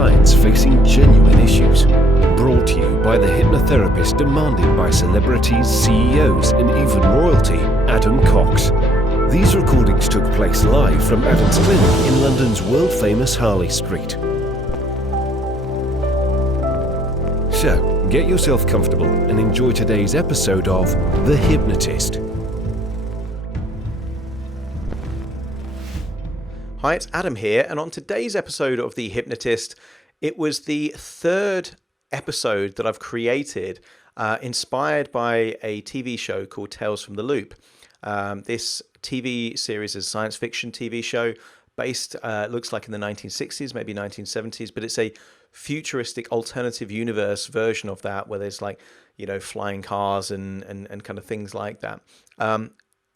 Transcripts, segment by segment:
clients facing genuine issues. Brought to you by the hypnotherapist demanded by celebrities, CEOs, and even royalty, Adam Cox. These recordings took place live from Adam's clinic in London's world-famous Harley Street. So, get yourself comfortable and enjoy today's episode of The Hypnotist. Hi, it's Adam here, and on today's episode of The Hypnotist, it was the third episode that I've created inspired by a TV show called Tales from the Loop. This TV series is a science fiction TV show based, looks like in the 1960s, maybe 1970s, but it's a futuristic alternative universe version of that where there's like, you know, flying cars and kind of things like that.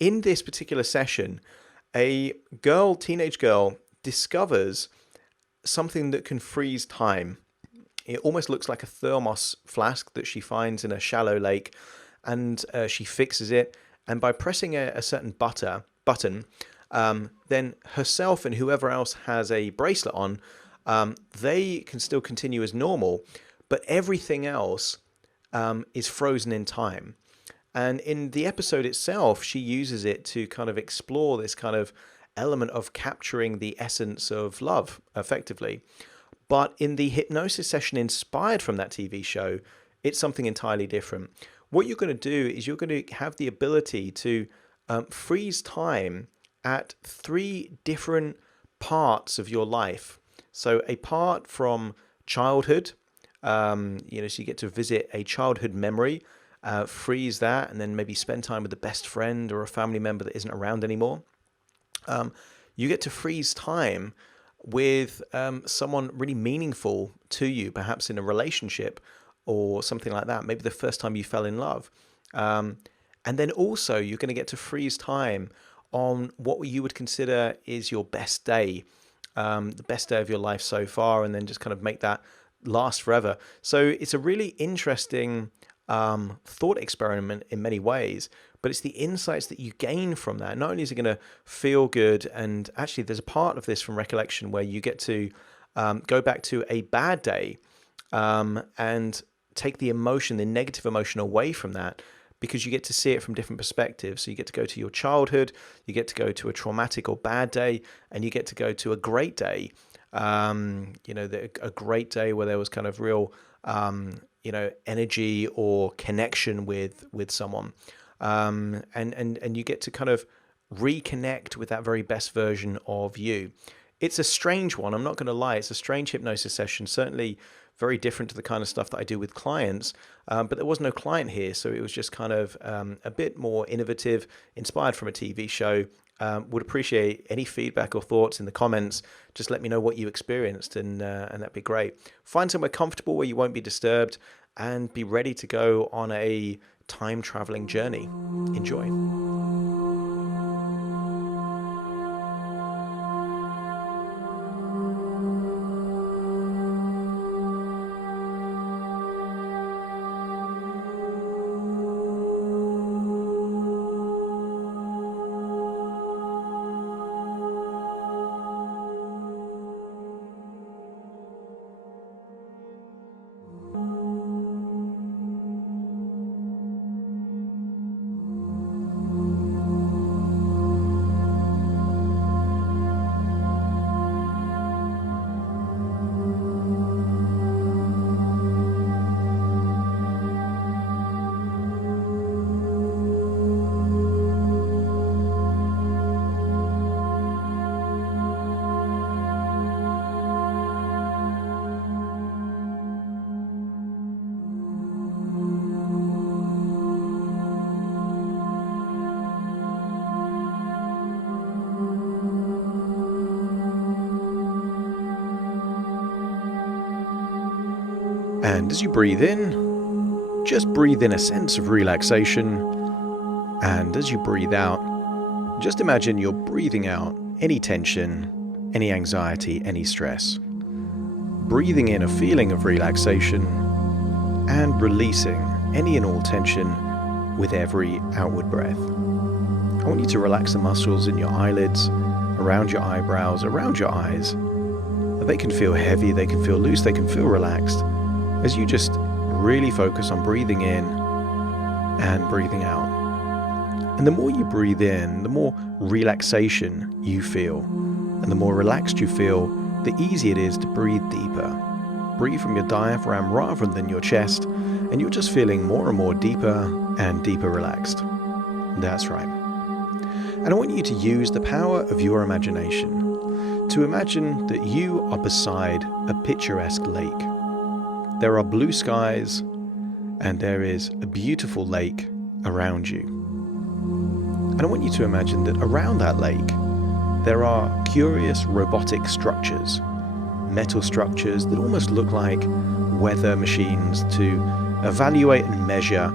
In this particular session, a teenage girl, discovers something that can freeze time. It almost looks like a thermos flask that she finds in a shallow lake, and she fixes it. And by pressing a certain button, then herself and whoever else has a bracelet on, they can still continue as normal, but everything else is frozen in time. And in the episode itself, she uses it to kind of explore this kind of element of capturing the essence of love, effectively. But in the hypnosis session inspired from that TV show, it's something entirely different. What you're going to do is you're going to have the ability to freeze time at 3 different parts of your life. So a part from childhood, so you get to visit a childhood memory, freeze that, and then maybe spend time with a best friend or a family member that isn't around anymore. You get to freeze time with someone really meaningful to you, perhaps in a relationship or something like that, maybe the first time you fell in love. And then also you're going to get to freeze time on what you would consider is your best day, the best day of your life so far, and then just kind of make that last forever. So it's a really interesting thought experiment in many ways, but it's the insights that you gain from that. Not only is it going to feel good, and actually there's a part of this from recollection where you get to go back to a bad day and take the emotion, the negative emotion away from that, because you get to see it from different perspectives. So you get to go to your childhood, you get to go to a traumatic or bad day, and you get to go to a great day. A great day where there was kind of real energy or connection with someone. And you get to kind of reconnect with that very best version of you. It's a strange one. I'm not going to lie. It's a strange hypnosis session, certainly very different to the kind of stuff that I do with clients. But there was no client here. So it was just kind of a bit more innovative, inspired from a TV show. Would appreciate any feedback or thoughts in the comments. Just let me know what you experienced, and that'd be great. Find somewhere comfortable where you won't be disturbed, and be ready to go on a time traveling journey. Enjoy. And as you breathe in, just breathe in a sense of relaxation. And as you breathe out, just imagine you're breathing out any tension, any anxiety, any stress. Breathing in a feeling of relaxation and releasing any and all tension with every outward breath. I want you to relax the muscles in your eyelids, around your eyebrows, around your eyes, they can feel heavy, they can feel loose, they can feel relaxed, as you just really focus on breathing in and breathing out. And the more you breathe in, the more relaxation you feel. And the more relaxed you feel, the easier it is to breathe deeper. Breathe from your diaphragm rather than your chest, and you're just feeling more and more deeper and deeper relaxed. That's right. And I want you to use the power of your imagination to imagine that you are beside a picturesque lake. There are blue skies, and there is a beautiful lake around you. And I want you to imagine that around that lake, there are curious robotic structures, metal structures that almost look like weather machines to evaluate and measure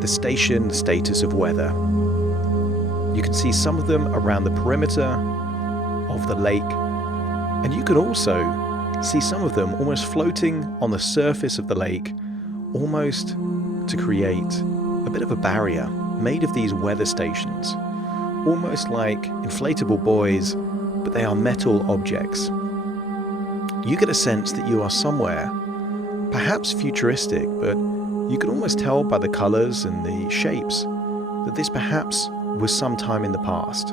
the status of weather. You can see some of them around the perimeter of the lake, and you can also see some of them almost floating on the surface of the lake, almost to create a bit of a barrier made of these weather stations, almost like inflatable buoys, but they are metal objects. You get a sense that you are somewhere, perhaps futuristic, but you can almost tell by the colors and the shapes that this perhaps was sometime in the past.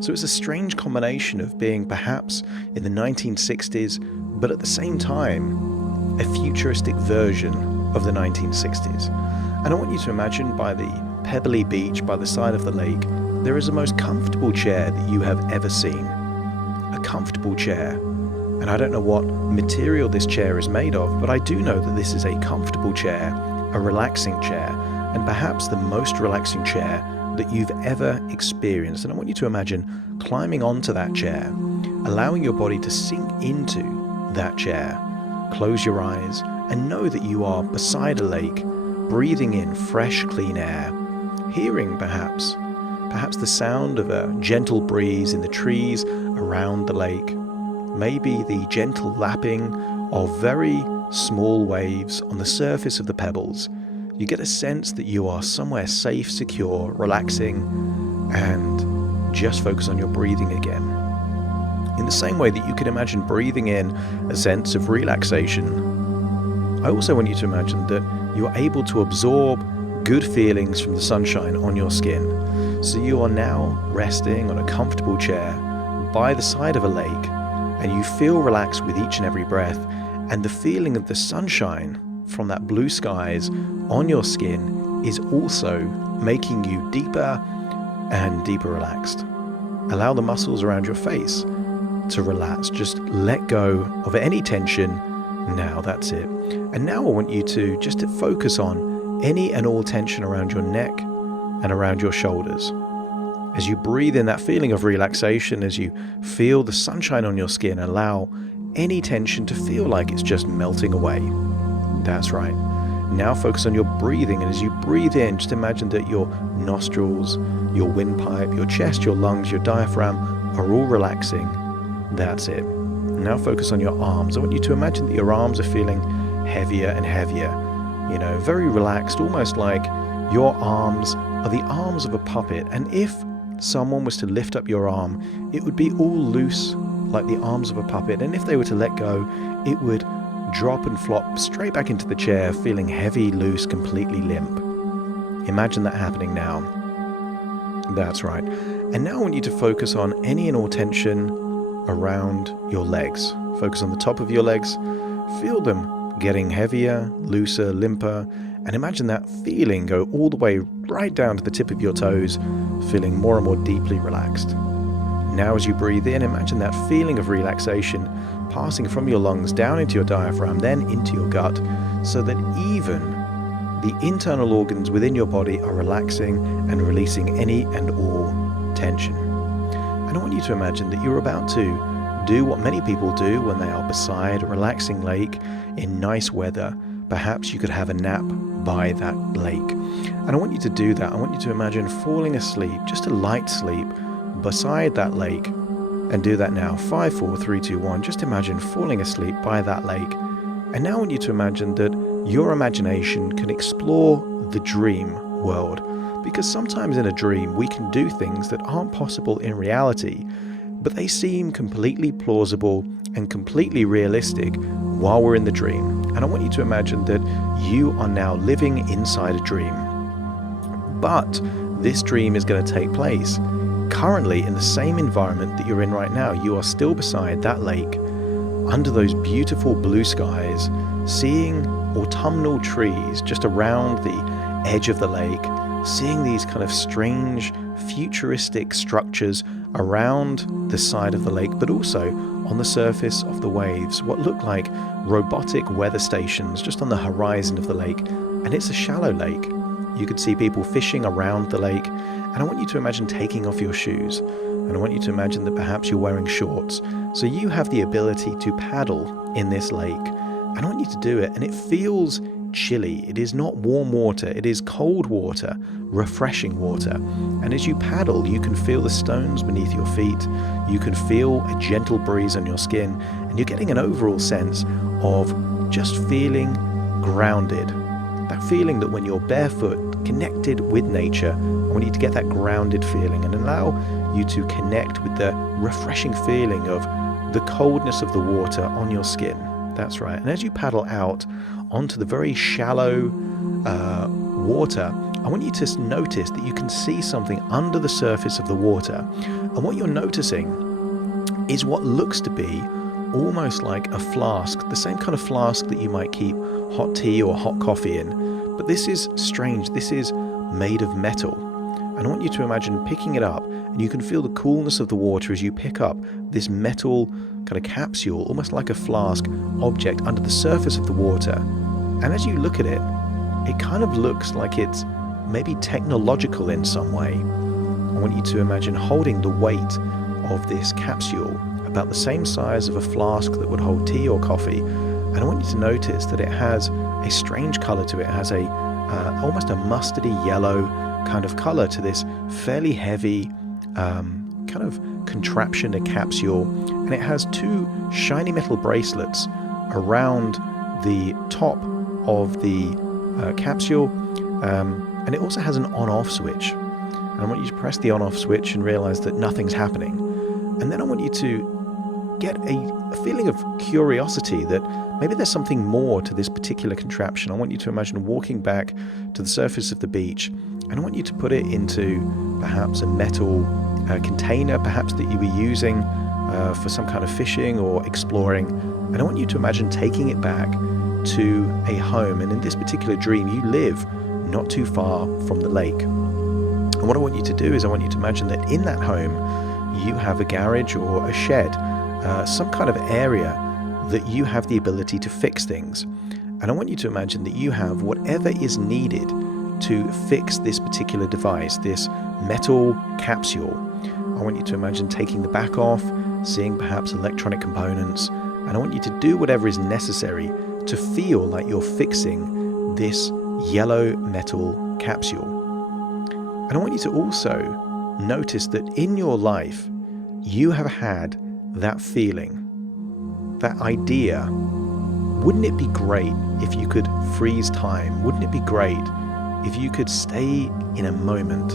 So it's a strange combination of being perhaps in the 1960s, but at the same time, a futuristic version of the 1960s. And I want you to imagine by the pebbly beach by the side of the lake, there is the most comfortable chair that you have ever seen. A comfortable chair. And I don't know what material this chair is made of, but I do know that this is a comfortable chair, a relaxing chair, and perhaps the most relaxing chair that you've ever experienced. And I want you to imagine climbing onto that chair, allowing your body to sink into that chair. Close your eyes and know that you are beside a lake, breathing in fresh, clean air, hearing perhaps the sound of a gentle breeze in the trees around the lake, maybe the gentle lapping of very small waves on the surface of the pebbles. You get a sense that you are somewhere safe, secure, relaxing, and just focus on your breathing again. In the same way that you can imagine breathing in a sense of relaxation, I also want you to imagine that you are able to absorb good feelings from the sunshine on your skin. So you are now resting on a comfortable chair by the side of a lake, and you feel relaxed with each and every breath, and the feeling of the sunshine from that blue skies on your skin is also making you deeper and deeper relaxed. Allow the muscles around your face to relax. Just let go of any tension. Now that's it. And now I want you to just focus on any and all tension around your neck and around your shoulders. As you breathe in that feeling of relaxation, as you feel the sunshine on your skin, allow any tension to feel like it's just melting away. That's right. Now focus on your breathing, and as you breathe in, just imagine that your nostrils, your windpipe, your chest, your lungs, your diaphragm are all relaxing. That's it. Now focus on your arms. I want you to imagine that your arms are feeling heavier and heavier, very relaxed, almost like your arms are the arms of a puppet. And if someone was to lift up your arm, it would be all loose like the arms of a puppet. And if they were to let go, it would drop and flop straight back into the chair, feeling heavy, loose, completely limp. Imagine that happening now. That's right. And now I want you to focus on any and all tension around your legs. Focus on the top of your legs. Feel them getting heavier, looser, limper, and imagine that feeling go all the way right down to the tip of your toes, feeling more and more deeply relaxed. Now as you breathe in, imagine that feeling of relaxation passing from your lungs down into your diaphragm, then into your gut, so that even the internal organs within your body are relaxing and releasing any and all tension. And I want you to imagine that you're about to do what many people do when they are beside a relaxing lake in nice weather. Perhaps you could have a nap by that lake. And I want you to do that. I want you to imagine falling asleep, just a light sleep, beside that lake. And do that now. 5, 4, 3, 2, 1. Just imagine falling asleep by that lake. And now I want you to imagine that your imagination can explore the dream world. Because sometimes in a dream we can do things that aren't possible in reality, but they seem completely plausible and completely realistic while we're in the dream. And I want you to imagine that you are now living inside a dream. But this dream is going to take place currently in the same environment that you're in right now. You are still beside that lake, under those beautiful blue skies, seeing autumnal trees just around the edge of the lake, seeing these kind of strange futuristic structures around the side of the lake, but also on the surface of the waves, what look like robotic weather stations just on the horizon of the lake. And it's a shallow lake. You could see people fishing around the lake. And I want you to imagine taking off your shoes. And I want you to imagine that perhaps you're wearing shorts. So you have the ability to paddle in this lake. And I want you to do it. And it feels chilly. It is not warm water. It is cold water, refreshing water. And as you paddle, you can feel the stones beneath your feet. You can feel a gentle breeze on your skin. And you're getting an overall sense of just feeling grounded. That feeling that when you're barefoot, connected with nature, I want you to get that grounded feeling and allow you to connect with the refreshing feeling of the coldness of the water on your skin. That's right. And as you paddle out onto the very shallow water, I want you to notice that you can see something under the surface of the water. And what you're noticing is what looks to be almost like a flask, the same kind of flask that you might keep hot tea or hot coffee in. But this is strange. This is made of metal. And I want you to imagine picking it up, and you can feel the coolness of the water as you pick up this metal kind of capsule, almost like a flask object under the surface of the water. And as you look at it, it kind of looks like it's maybe technological in some way. I want you to imagine holding the weight of this capsule, about the same size of a flask that would hold tea or coffee. And I want you to notice that it has a strange color to it. It has a almost a mustardy yellow kind of color to this fairly heavy kind of contraption, a capsule. And it has two shiny metal bracelets around the top of the capsule. And it also has an on-off switch. And I want you to press the on-off switch and realize that nothing's happening. And then I want you to get a feeling of curiosity that maybe there's something more to this particular contraption. I want you to imagine walking back to the surface of the beach, and I want you to put it into perhaps a metal container, perhaps that you were using for some kind of fishing or exploring. And I want you to imagine taking it back to a home. And in this particular dream, you live not too far from the lake. And what I want you to do is I want you to imagine that in that home, you have a garage or a shed, some kind of area that you have the ability to fix things. And I want you to imagine that you have whatever is needed to fix this particular device, this metal capsule. I want you to imagine taking the back off, seeing perhaps electronic components, and I want you to do whatever is necessary to feel like you're fixing this yellow metal capsule. And I want you to also notice that in your life, you have had that feeling, that idea. Wouldn't it be great if you could freeze time? Wouldn't it be great if you could stay in a moment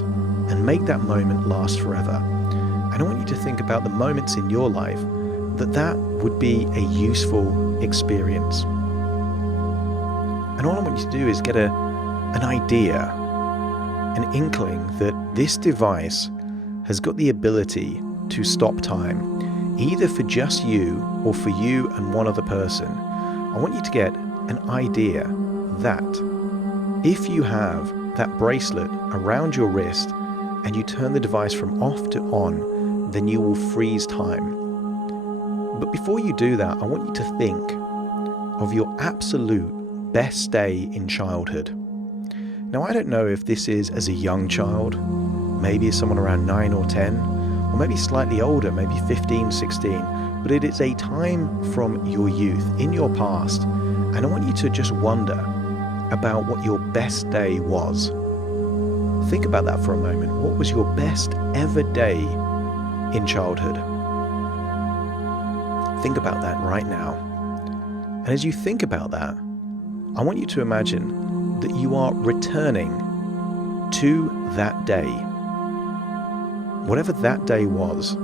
and make that moment last forever? And I want you to think about the moments in your life that would be a useful experience. And all I want you to do is get an idea, an inkling that this device has got the ability to stop time, either for just you or for you and one other person. I want you to get an idea that if you have that bracelet around your wrist and you turn the device from off to on, then you will freeze time. But before you do that, I want you to think of your absolute best day in childhood. Now, I don't know if this is as a young child, maybe as someone around 9 or 10, or maybe slightly older, maybe 15, 16, but it is a time from your youth, in your past, and I want you to just wonder about what your best day was. Think about that for a moment. What was your best ever day in childhood? Think about that right now. And as you think about that, I want you to imagine that you are returning to that day. Whatever that day was,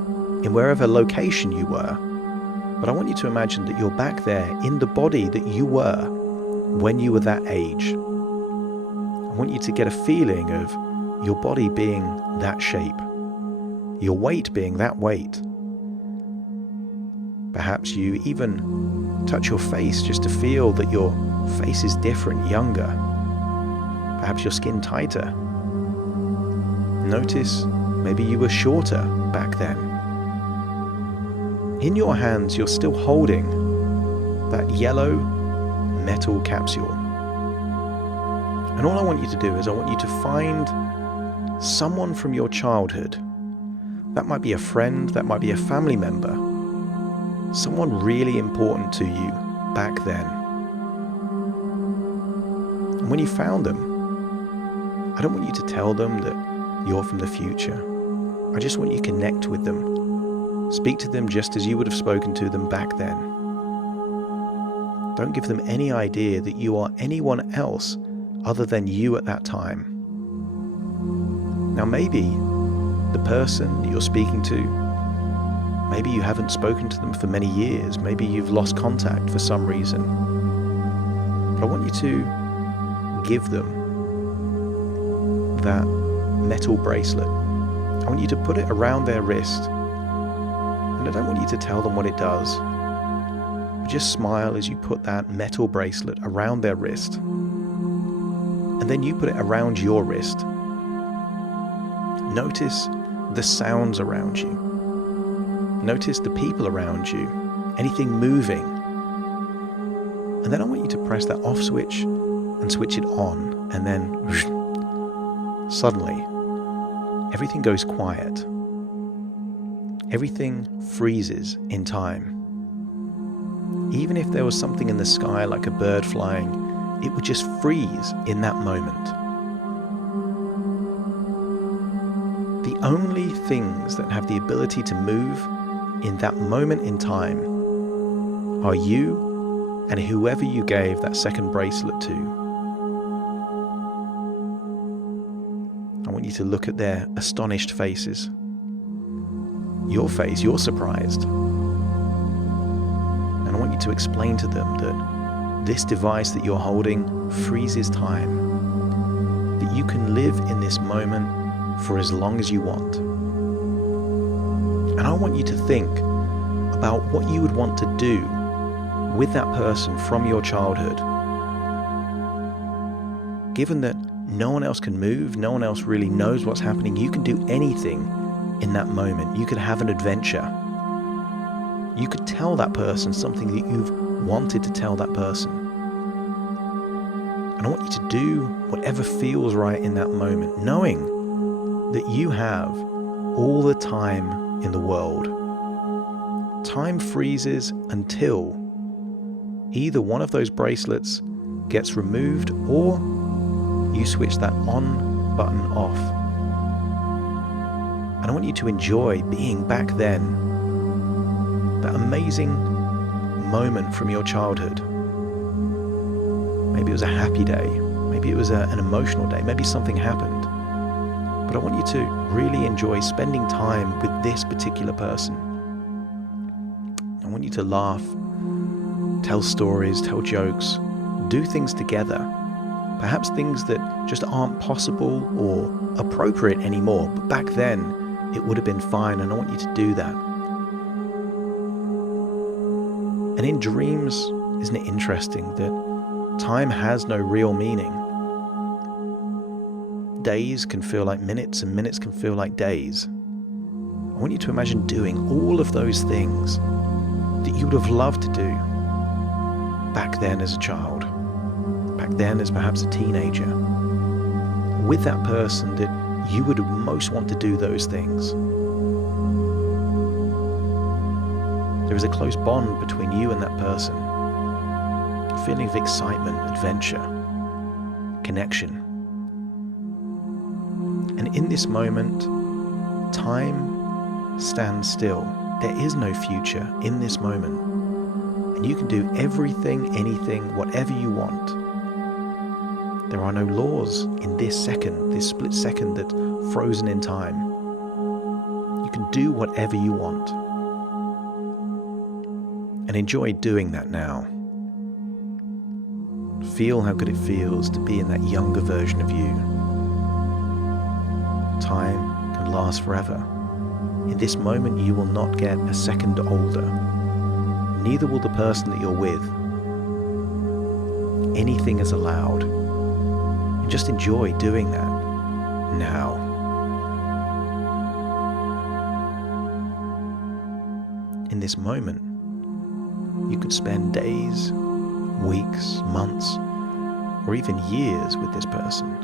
in wherever location you were. But I want you to imagine that you're back there in the body that you were when you were that age. I want you to get a feeling of your body being that shape, your weight being that weight. Perhaps you even touch your face just to feel that your face is different, younger. Perhaps your skin tighter. Notice maybe you were shorter back then. In your hands, you're still holding that yellow metal capsule. And all I want you to do is I want you to find someone from your childhood. That might be a friend, that might be a family member, someone really important to you back then. And when you found them, I don't want you to tell them that you're from the future. I just want you to connect with them. Speak to them just as you would have spoken to them back then. Don't give them any idea that you are anyone else other than you at that time. Now maybe the person that you're speaking to, maybe you haven't spoken to them for many years, maybe you've lost contact for some reason. But I want you to give them that metal bracelet. I want you to put it around their wrist. And I don't want you to tell them what it does. Just smile as you put that metal bracelet around their wrist. And then you put it around your wrist. Notice the sounds around you. Notice the people around you, anything moving. And then I want you to press that off switch and switch it on. And then suddenly, everything goes quiet. Everything freezes in time. Even if there was something in the sky like a bird flying, it would just freeze in that moment. The only things that have the ability to move in that moment in time are you and whoever you gave that second bracelet to. I want you to look at their astonished faces. Your face, you're surprised. And I want you to explain to them that this device that you're holding freezes time, that you can live in this moment for as long as you want. And I want you to think about what you would want to do with that person from your childhood. Given that no one else can move, no one else really knows what's happening, you can do anything in that moment. You could have an adventure. You could tell that person something that you've wanted to tell that person. And I want you to do whatever feels right in that moment, knowing that you have all the time in the world. Time freezes until either one of those bracelets gets removed or you switch that on button off. And I want you to enjoy being back then, that amazing moment from your childhood. Maybe it was a happy day, maybe it was an emotional day, maybe something happened. But I want you to really enjoy spending time with this particular person. I want you to laugh, tell stories, tell jokes, do things together. Perhaps things that just aren't possible or appropriate anymore, but back then it would have been fine, and I want you to do that. And in dreams, isn't it interesting that time has no real meaning? Days can feel like minutes and minutes can feel like days. I want you to imagine doing all of those things that you would have loved to do back then as a child, back then as perhaps a teenager, with that person that you would most want to do those things. There is a close bond between you and that person, a feeling of excitement, adventure, connection. And in this moment, time stands still. There is no future in this moment. And you can do everything, anything, whatever you want. There are no laws in this second, this split second that's frozen in time. You can do whatever you want. And enjoy doing that now. Feel how good it feels to be in that younger version of you. Time can last forever. In this moment, you will not get a second older. Neither will the person that you're with. Anything is allowed. And just enjoy doing that now. In this moment, you could spend days, weeks, months, or even years with this person.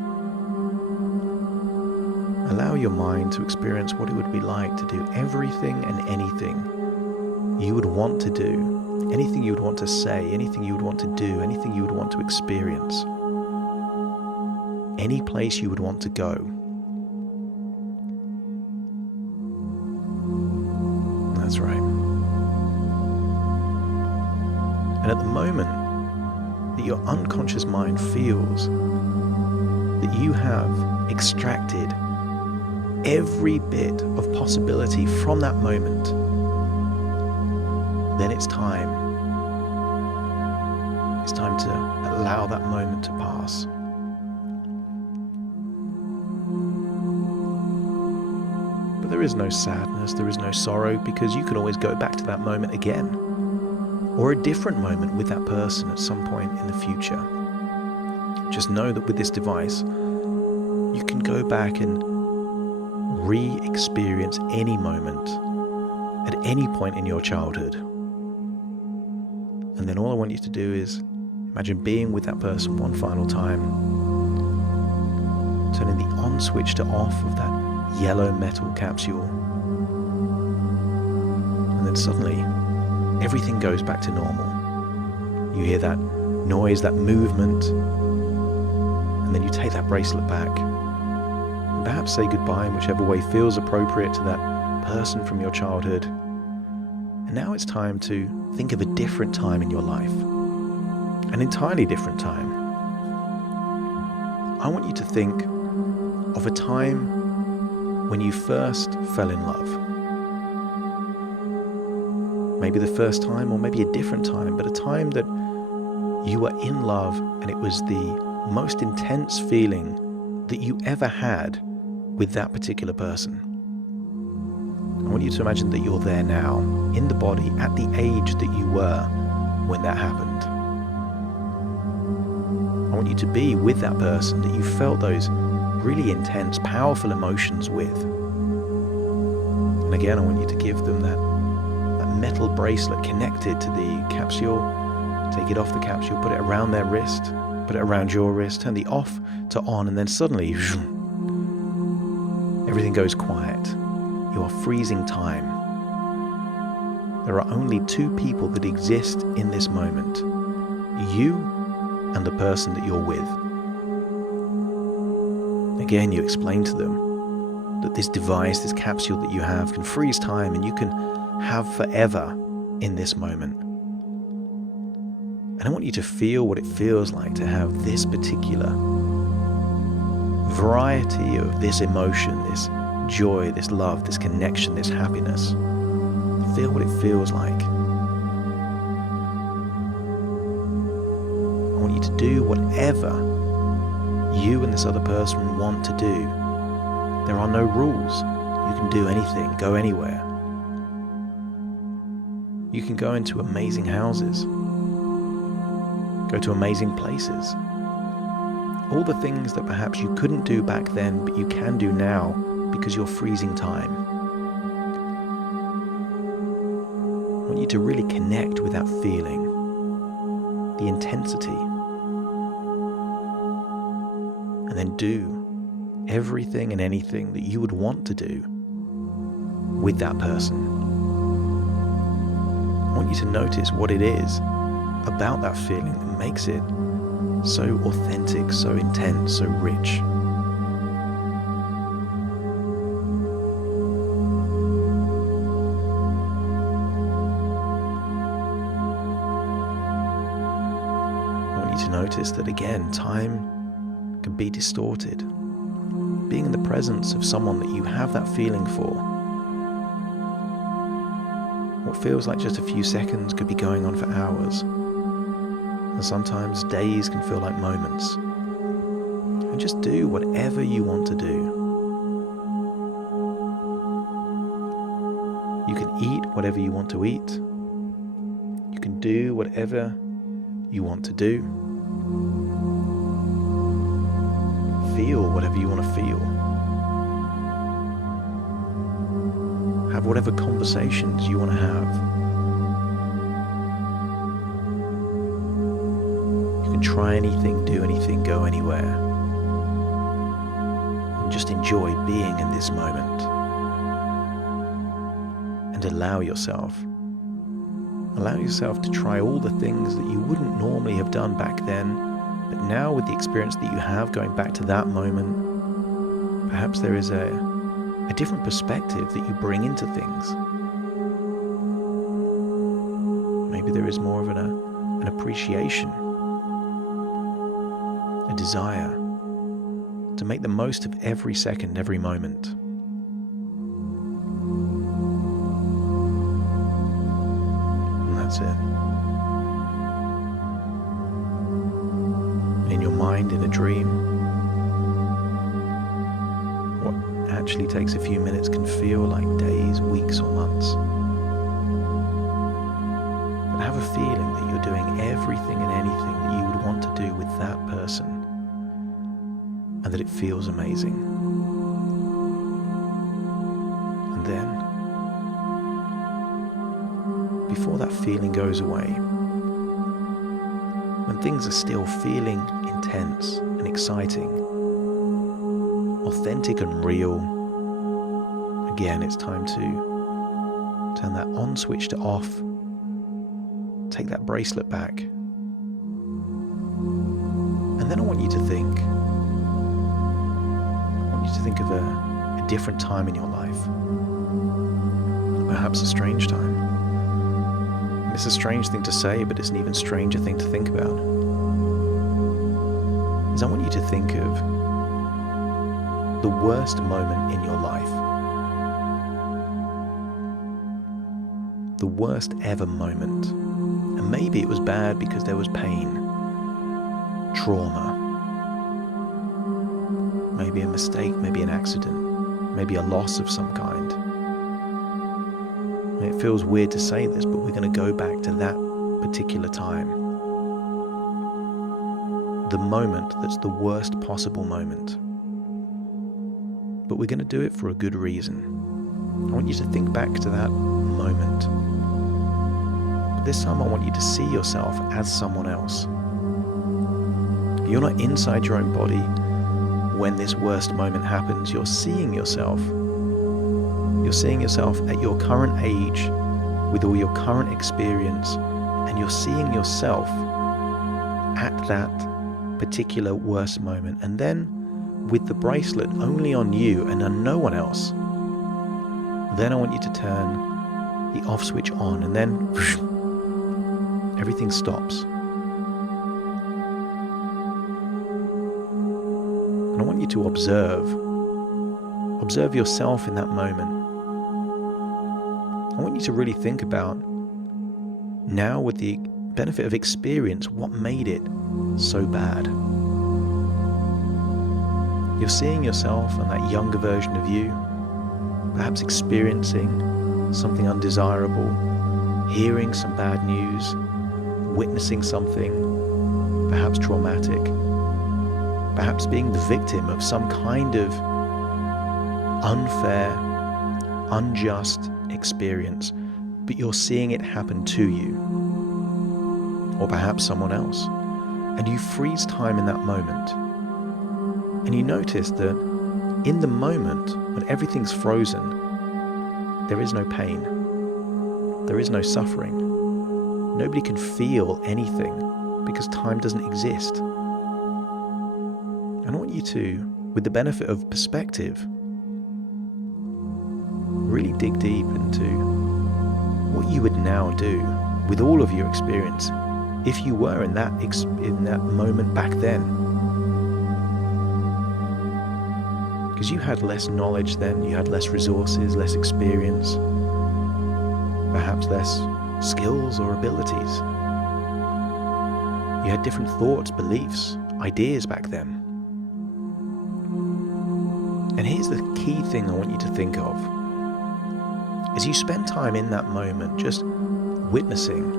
Allow your mind to experience what it would be like to do everything and anything you would want to do, anything you would want to say, anything you would want to do, anything you would want to experience, any place you would want to go. That's right. And at the moment that your unconscious mind feels that you have extracted every bit of possibility from that moment, then it's time. It's time to allow that moment to pass. But there is no sadness, there is no sorrow, because you can always go back to that moment again, or a different moment with that person at some point in the future. Just know that with this device, you can go back and re-experience any moment at any point in your childhood. And then all I want you to do is imagine being with that person one final time, turning the on switch to off of that yellow metal capsule, and then suddenly everything goes back to normal. You hear that noise, that movement, and then you take that bracelet back. Perhaps say goodbye in whichever way feels appropriate to that person from your childhood. And now it's time to think of a different time in your life, an entirely different time. I want you to think of a time when you first fell in love. Maybe the first time, or maybe a different time, but a time that you were in love and it was the most intense feeling that you ever had with that particular person. I want you to imagine that you're there now, in the body, at the age that you were when that happened. I want you to be with that person that you felt those really intense, powerful emotions with. And again, I want you to give them that metal bracelet connected to the capsule. Take it off the capsule, put it around their wrist, put it around your wrist, turn the off to on, and then suddenly everything goes quiet. You are freezing time. There are only two people that exist in this moment. You and the person that you're with. Again, you explain to them that this device, this capsule that you have, can freeze time and you can have forever in this moment. And I want you to feel what it feels like to have this particular variety of this emotion, this joy, this love, this connection, this happiness. Feel what it feels like. I want you to do whatever you and this other person want to do. There are no rules. You can do anything, go anywhere. You can go into amazing houses, go to amazing places. All the things that perhaps you couldn't do back then, but you can do now because you're freezing time. I want you to really connect with that feeling, the intensity, and then do everything and anything that you would want to do with that person. I want you to notice what it is about that feeling that makes it so authentic, so intense, so rich. I want you to notice that again, time can be distorted. Being in the presence of someone that you have that feeling for What feels like just a few seconds could be going on for hours. And sometimes days can feel like moments. And just do whatever you want to do. You can eat whatever you want to eat. You can do whatever you want to do. Feel whatever you want to feel. Have whatever conversations you want to have. You can try anything, do anything, go anywhere. And just enjoy being in this moment. And allow yourself to try all the things that you wouldn't normally have done back then, but now with the experience that you have going back to that moment, perhaps there is a different perspective that you bring into things. Maybe there is more of an appreciation, a desire to make the most of every second, every moment. And that's it. In your mind, in a dream, actually takes a few minutes can feel like days, weeks or months. But have a feeling that you're doing everything and anything that you would want to do with that person, and that it feels amazing. And then, before that feeling goes away, when things are still feeling intense and exciting, authentic and real, again, it's time to turn that on switch to off, take that bracelet back, and then I want you to think of a different time in your life, perhaps a strange time. And it's a strange thing to say, but it's an even stranger thing to think about. Is I want you to think of the worst moment in your life. The worst ever moment. And maybe it was bad because there was pain, trauma, maybe a mistake, maybe an accident, maybe a loss of some kind. And it feels weird to say this, but we're going to go back to that particular time. The moment that's the worst possible moment. But we're going to do it for a good reason. I want you to think back to that moment. But this time I want you to see yourself as someone else. You're not inside your own body when this worst moment happens. You're seeing yourself. You're seeing yourself at your current age with all your current experience, and you're seeing yourself at that particular worst moment. And then with the bracelet only on you and on no one else, then I want you to turn the off switch on, and then whoosh, everything stops. And I want you to observe yourself in that moment. I want you to really think about, now with the benefit of experience, what made it so bad. You're seeing yourself and that younger version of you, perhaps experiencing something undesirable, hearing some bad news, witnessing something perhaps traumatic, perhaps being the victim of some kind of unfair, unjust experience, but you're seeing it happen to you, or perhaps someone else. And you freeze time in that moment. And you notice that in the moment, when everything's frozen, there is no pain. There is no suffering. Nobody can feel anything because time doesn't exist. And I want you to, with the benefit of perspective, really dig deep into what you would now do with all of your experience if you were in that moment back then. Because you had less knowledge then, you had less resources, less experience. perhaps less skills or abilities. You had different thoughts, beliefs, ideas back then. And here's the key thing I want you to think of. As you spend time in that moment, just witnessing,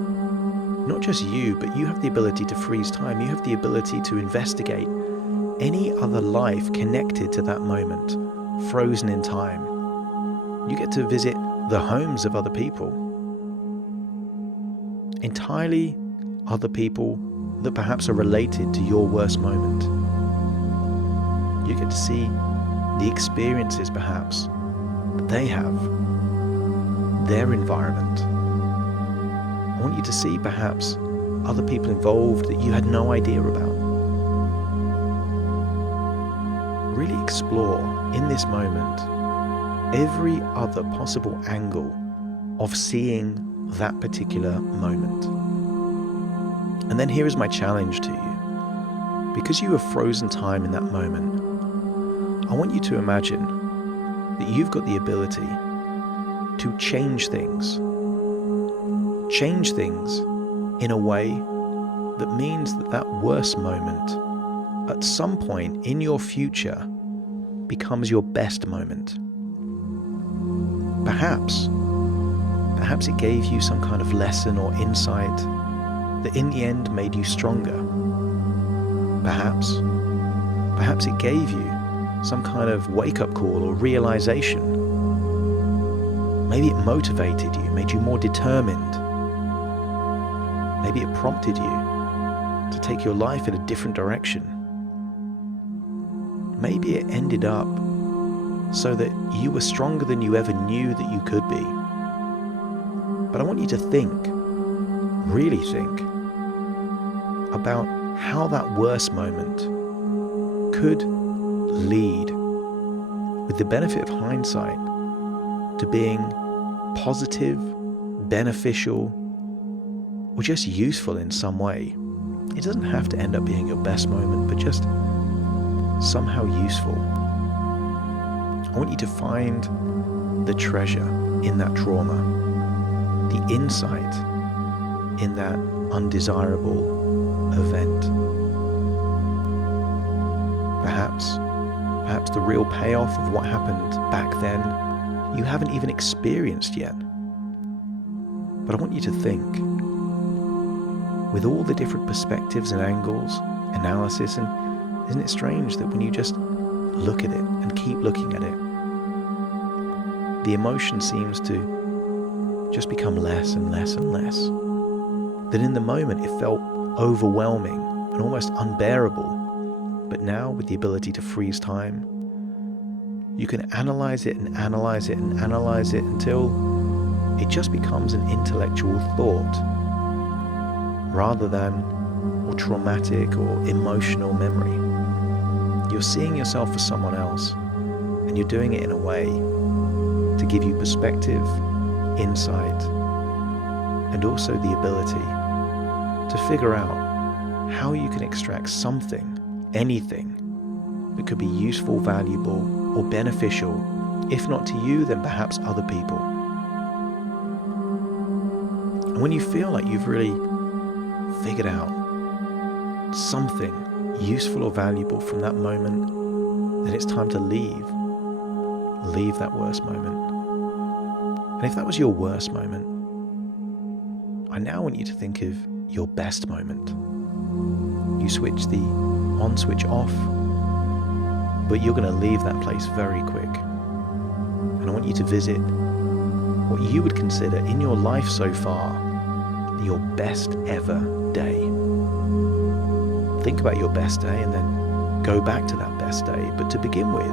not just you, but you have the ability to freeze time. You have the ability to investigate any other life connected to that moment, frozen in time. You get to visit the homes of other people. Entirely other people that perhaps are related to your worst moment. You get to see the experiences perhaps that they have, their environment. I want you to see perhaps other people involved that you had no idea about. Really explore in this moment every other possible angle of seeing that particular moment. And then here is my challenge to you. Because you have frozen time in that moment, I want you to imagine that you've got the ability to change things. Change things in a way that means that that worst moment at some point in your future becomes your best moment. Perhaps it gave you some kind of lesson or insight that in the end made you stronger. Perhaps it gave you some kind of wake-up call or realization. Maybe it motivated you, made you more determined. Maybe it prompted you to take your life in a different direction. Maybe it ended up so that you were stronger than you ever knew that you could be. But I want you to think, really think, about how that worst moment could lead, with the benefit of hindsight, to being positive, beneficial, or just useful in some way. It doesn't have to end up being your best moment, but just somehow useful. I want you to find the treasure in that trauma, the insight in that undesirable event. Perhaps the real payoff of what happened back then you haven't even experienced yet. But I want you to think, with all the different perspectives and angles, analysis, and isn't it strange that when you just look at it and keep looking at it, the emotion seems to just become less and less and less. That in the moment it felt overwhelming and almost unbearable. But now, with the ability to freeze time, you can analyze it and analyze it and analyze it until it just becomes an intellectual thought rather than a traumatic or emotional memory. You're seeing yourself as someone else, and you're doing it in a way to give you perspective, insight, and also the ability to figure out how you can extract something, anything, that could be useful, valuable, or beneficial, if not to you, then perhaps other people. And when you feel like you've really figured out something useful or valuable from that moment, then it's time to leave that worst moment. And if that was your worst moment, I now want you to think of your best moment. You switch the on switch off, but you're going to leave that place very quick. And I want you to visit what you would consider in your life so far your best ever day. Think about your best day and then go back to that best day. But to begin with,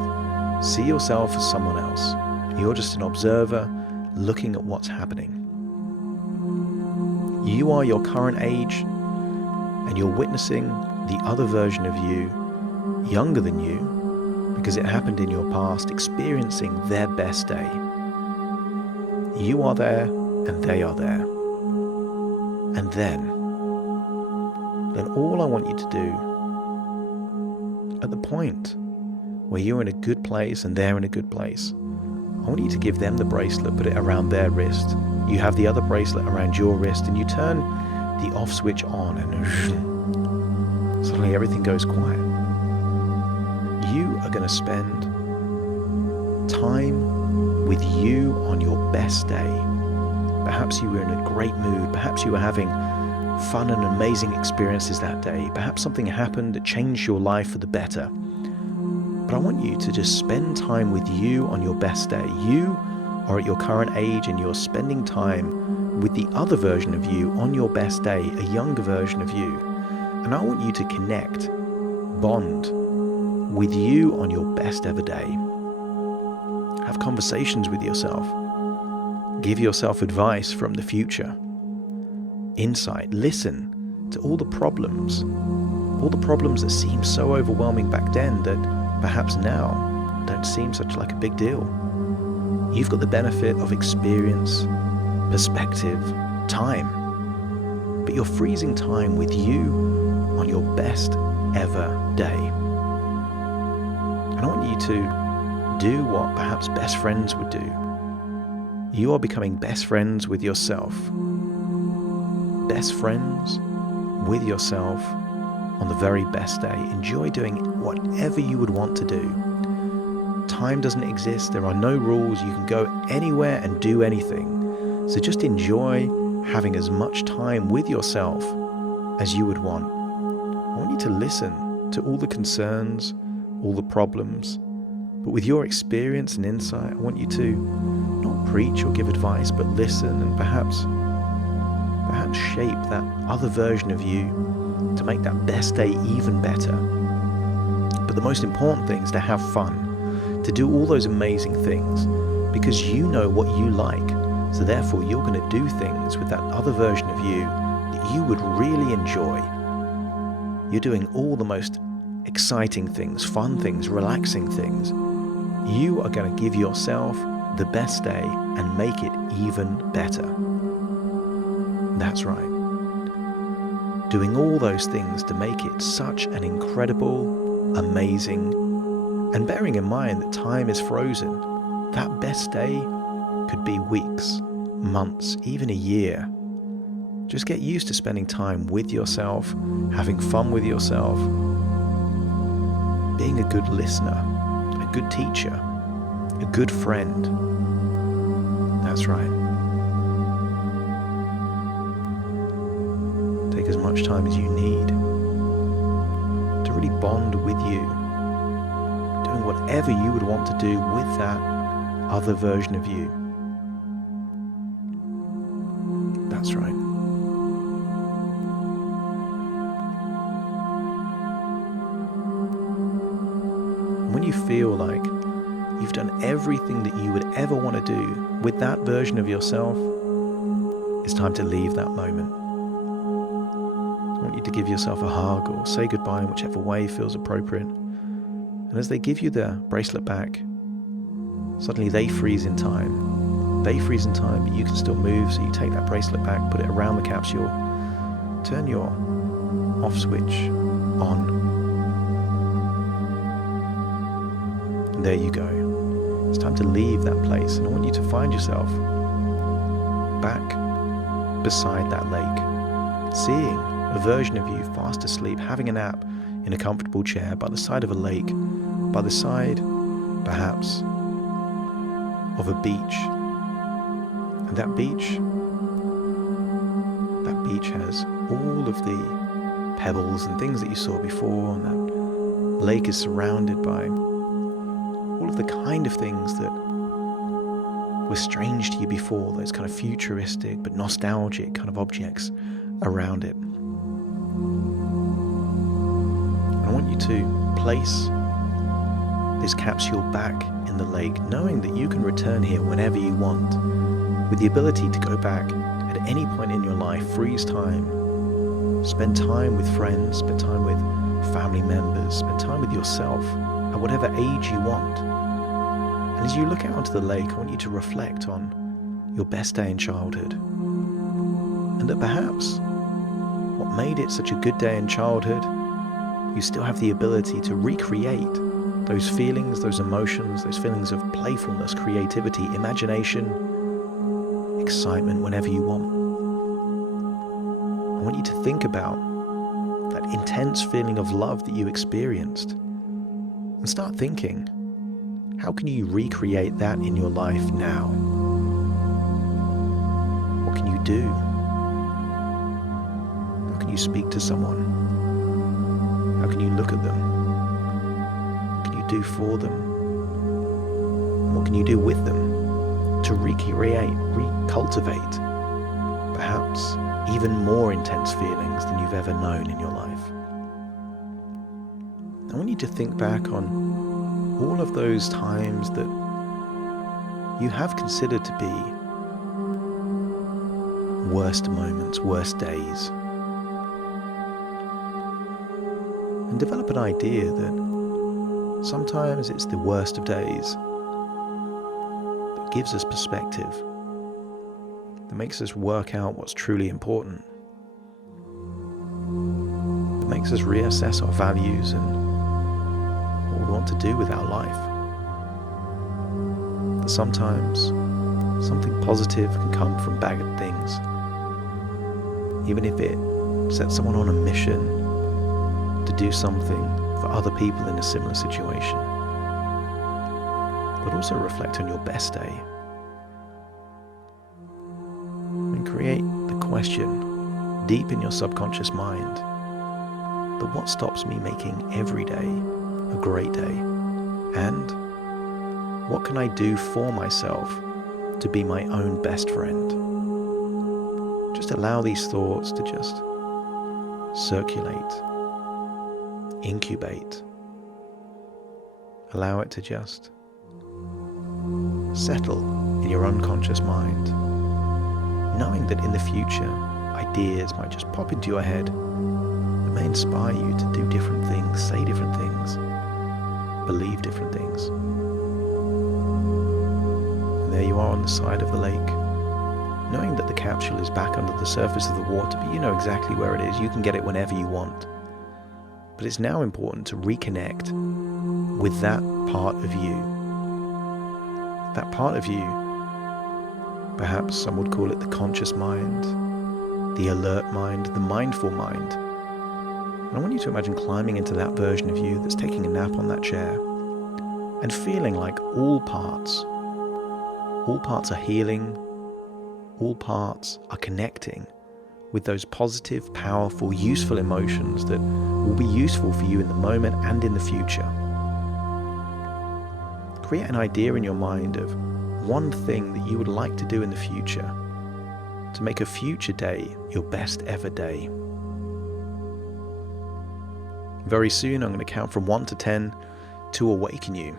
see yourself as someone else. You're just an observer looking at what's happening. You are your current age, and you're witnessing the other version of you, younger than you, because it happened in your past, experiencing their best day. You are there, and they are there. And then all I want you to do, at the point where you're in a good place and they're in a good place, I want you to give them the bracelet, put it around their wrist. You have the other bracelet around your wrist, and you turn the off switch on, and suddenly everything goes quiet. You are going to spend time with you on your best day. Perhaps you were in a great mood. Perhaps you were having fun and amazing experiences that day. Perhaps something happened that changed your life for the better. But I want you to just spend time with you on your best day. You are at your current age and you're spending time with the other version of you on your best day, a younger version of you. And I want you to connect, bond with you on your best ever day. Have conversations with yourself. Give yourself advice from the future. Insight. Listen to all the problems that seemed so overwhelming back then that perhaps now don't seem such like a big deal. You've got the benefit of experience, perspective, time, but you're freezing time with you on your best ever day. And I want you to do what perhaps best friends would do. You are becoming best friends with yourself. Best friends with yourself on the very best day. Enjoy doing whatever you would want to do. Time doesn't exist. There are no rules. You can go anywhere and do anything. So just enjoy having as much time with yourself as you would want. I want you to listen to all the concerns, all the problems, but with your experience and insight, I want you to not preach or give advice, but listen and perhaps shape that other version of you to make that best day even better. But the most important thing is to have fun, to do all those amazing things, because you know what you like. So therefore, you're going to do things with that other version of you that you would really enjoy. You're doing all the most exciting things, fun things, relaxing things. You are going to give yourself the best day and make it even better. That's right. Doing all those things to make it such an incredible, amazing, and bearing in mind that time is frozen, that best day could be weeks, months, even a year. Just get used to spending time with yourself, having fun with yourself, being a good listener, a good teacher, a good friend. That's right. Take as much time as you need to really bond with you, doing whatever you would want to do with that other version of you. That's right. When you feel like you've done everything that you would ever want to do with that version of yourself, it's time to leave that moment. I want you to give yourself a hug or say goodbye in whichever way feels appropriate. And as they give you the bracelet back, suddenly they freeze in time. They freeze in time, but you can still move, so you take that bracelet back, put it around the capsule, turn your off switch on. And there you go. It's time to leave that place, and I want you to find yourself back beside that lake, seeing a version of you fast asleep, having a nap in a comfortable chair by the side of a lake, by the side, perhaps, of a beach. And that beach has all of the pebbles and things that you saw before, and that lake is surrounded by all of the kind of things that were strange to you before, those kind of futuristic but nostalgic kind of objects around it. I want you to place this capsule back in the lake, knowing that you can return here whenever you want, with the ability to go back at any point in your life, freeze time, spend time with friends, spend time with family members, spend time with yourself at whatever age you want. And as you look out onto the lake, I want you to reflect on your best day in childhood, and that perhaps what made it such a good day in childhood, you still have the ability to recreate those feelings, those emotions, those feelings of playfulness, creativity, imagination, excitement whenever you want. I want you to think about that intense feeling of love that you experienced and start thinking, how can you recreate that in your life now? What can you do? How can you speak to someone? How can you look at them? What can you do for them? And what can you do with them to recreate, recultivate, perhaps even more intense feelings than you've ever known in your life? I want you to think back on all of those times that you have considered to be worst moments, worst days, and develop an idea that sometimes it's the worst of days that gives us perspective, that makes us work out what's truly important, that makes us reassess our values and what we want to do with our life. That sometimes something positive can come from bad things, even if it sets someone on a mission to do something for other people in a similar situation. But also reflect on your best day and create the question deep in your subconscious mind that what stops me making every day a great day, and what can I do for myself to be my own best friend? Just allow these thoughts to just circulate, incubate. Allow it to just settle in your unconscious mind, knowing that in the future ideas might just pop into your head that may inspire you to do different things, say different things, believe different things. And there you are on the side of the lake, knowing that the capsule is back under the surface of the water, but you know exactly where it is. You can get it whenever you want. But it's now important to reconnect with that part of you. That part of you, perhaps some would call it the conscious mind, the alert mind, the mindful mind. And I want you to imagine climbing into that version of you that's taking a nap on that chair and feeling like all parts are healing, all parts are connecting with those positive, powerful, useful emotions that will be useful for you in the moment and in the future. Create an idea in your mind of one thing that you would like to do in the future to make a future day your best ever day. Very soon I'm going to count from 1 to 10 to awaken you.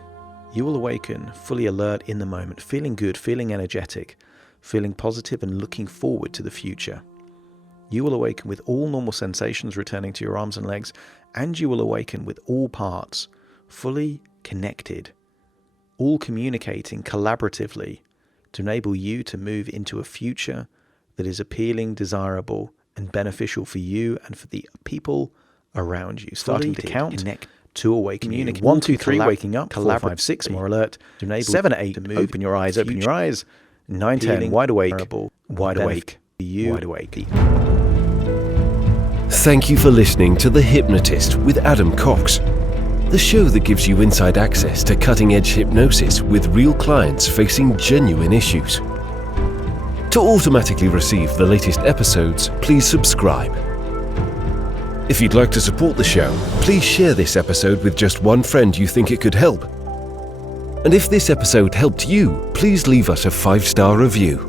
You will awaken fully alert in the moment, feeling good, feeling energetic, feeling positive and looking forward to the future. You will awaken with all normal sensations returning to your arms and legs, and you will awaken with all parts fully connected, all communicating collaboratively to enable you to move into a future that is appealing, desirable, and beneficial for you and for the people around you. Starting to count, connect, to awaken, communicate. 1, 2, 3, waking up. 4, 5, 6, more alert. To enable 7, 8, to move. Open your eyes. 9, 10, wide awake. Wide awake. You wide awake. Thank you for listening to The Hypnotist with Adam Cox, the show that gives you inside access to cutting-edge hypnosis with real clients facing genuine issues. To automatically receive the latest episodes, please subscribe. If you'd like to support the show, please share this episode with just one friend you think it could help. And if this episode helped you, please leave us a 5-star review.